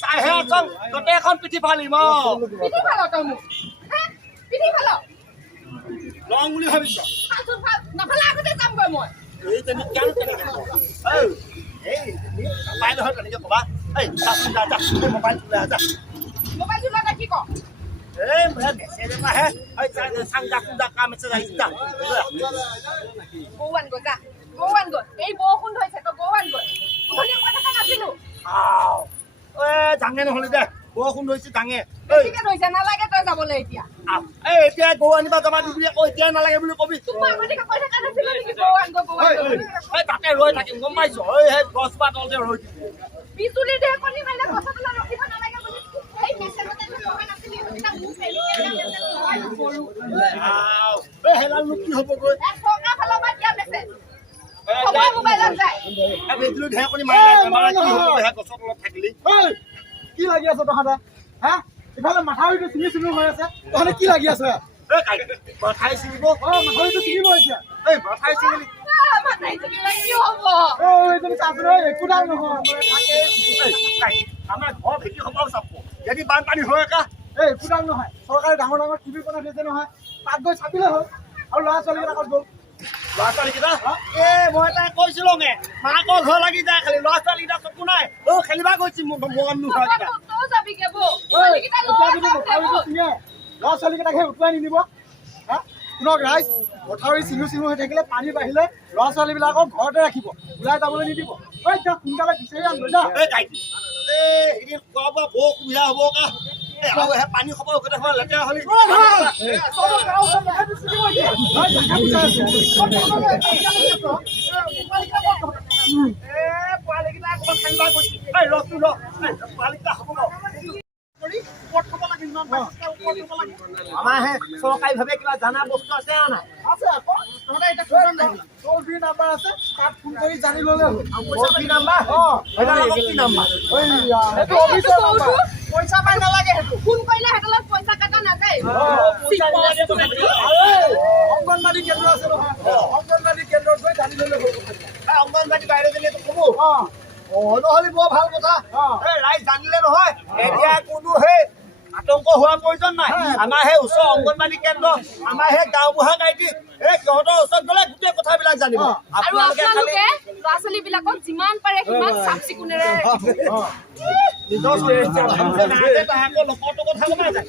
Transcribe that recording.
চাইহে আছ গোটেই এখন পিঠি ফালিম পিঠি ফাল তই মোক পিঠি ফাল লং বুলি ভাবিছ নফালে আগতে যামগৈ মই এই তেনে কেন পাই নহয় তেনেকে কবা এই চাচোন যা যা মোবাইল তুলে যা মোবাইল তোলা কি ক এই মেছেজ এটা আহে এই চাংজা কুজা কাম আছে যা গৌৱান গৈ যা গৌৱান গৈ এই বৰষুণ ধৰিছে তই গৌৱান গৈ উঠনি কৈ থকা নাছিলো ডাঙে নহ'লে দে বৰষুণ ধৰিছে ডাঙে বেছিকে ধৰিছে নালাগে তই যাবলৈ এতিয়া এই এতিয়া গৰু আনিবা যাবা দিবি আকৌ এতিয়া নালাগে বুলি কবি তোক মই আগতীয়াকে কৈ থকা নাছিলো নেকি গৌৱান গৈ এই তাতে ৰৈ থাকিম গম পাইছ এই সেই গছ বা তলতে ৰৈ থাকিম বিজুলী ঢেৰেকনি মাৰিলে গছৰ তলত ৰখিব নালাগে বুলি এই মেছেজতে থকা নাছিলি এটা মোক ফেলি এই হেলালনো কি হ'বগৈ চৰকাৰ ফালৰ পৰা দিয়া মেছেজ খবৰ মোবাইলত যায় এই বিজুলী ঢেৰেকনি মাৰিলে আমাৰ কি হ'ব হে গছৰ তলত থাকিলি কি লাগি আছে তহঁতে হা ইফালে মাথাউৰিটো চিঙি হৈ আছে তহঁতে কি লাগি আছে এই কাই মাথাই ছিঙিব মাথাউৰিটো চিঙিব এতিয়া এই মাথাই ছিঙিলি মাথাই চিঙিলে কি হ'ব এইজনী চাচোন একো দাম নহয় আমাৰ ঘৰ ভেটি সমাও চাব যদি বানপানী হৈ একা একো দাম নহয় চৰকাৰে ডাঙৰ ডাঙৰ টিভি বনাই দিছে নহয় তাত গৈ চাপিলে হ'ল আৰু ল'ৰা ছোৱালীবিলাকত গ'ল ল'ৰা ছোৱালীকেইটা মই তাই কৈছিলো মাকৰ ঘৰ লাগি যায় খালি ল'ৰা ছোৱালীকেইটা চকু নাই খেলিবা গৈছি মন নোহোৱা তই যাবিগে বৌ ল'ৰা ছোৱালীকেইটাক সেই উটুৱাই নিনিব হা শুনক ৰাইজ পথাৰি চিঙু হৈ থাকিলে পানী বাঢ়িলে ল'ৰা ছোৱালীবিলাকক ঘৰতে ৰাখিব ওলাই যাবলৈ নিদিব এতিয়া সোনকালে বিচাৰি আনগৈ যা এদিন খোৱা বোৱা বৰ অসুবিধা হ'ব কা পানী খবৰ লেতেৰা হ'লে পোৱালীকেইটা অকণমান খেলিবা গৈছে ৰচোন পোৱালীকেইটা হ'ব আমাৰ হে চৰকাৰীভাৱে কিবা জানা বস্তু আছে নাই আছে আকৌ তহঁতে এতিয়া টোল ফ্ৰী নাম্বাৰ আছে তাত ফোন কৰি জানি ল'লে হ'ল টোল ফ্ৰী নাম্বাৰ কি নাম্বাৰ সেইটো অফিচৰ নাম্বাৰ পইচা পাই নালাগে সেইটো ফোন কৰিলে সিহঁতৰ পইচা কাটা নাযায় অংগনবাদী কেন্দ্ৰ আছে নহয় অংগনবাদী কেন্দ্ৰত গৈ জানি ল'লে হ'ল অংগনবাদী বাইৰে দিলেতো ক'ব নহ'লে বৰ ভাল কথা ৰাইজ জানিলে নহয় এতিয়া কোনো সেই আতংক হোৱাৰ প্ৰয়োজন নাই আমাৰ সেই ওচৰ অংগনবাদী কেন্দ্ৰ আমাৰ সেই গাঁওবুঢ়া গাইটি এই সিহঁতৰ ওচৰত গ'লে গোটেই কথাবিলাক জানিব আৰু আপোনালোকে ল'ৰা ছোৱালীবিলাকক যিমান পাৰে সিমান চাফ চিকুণেৰে লোকৰটো কথা গমাই যায়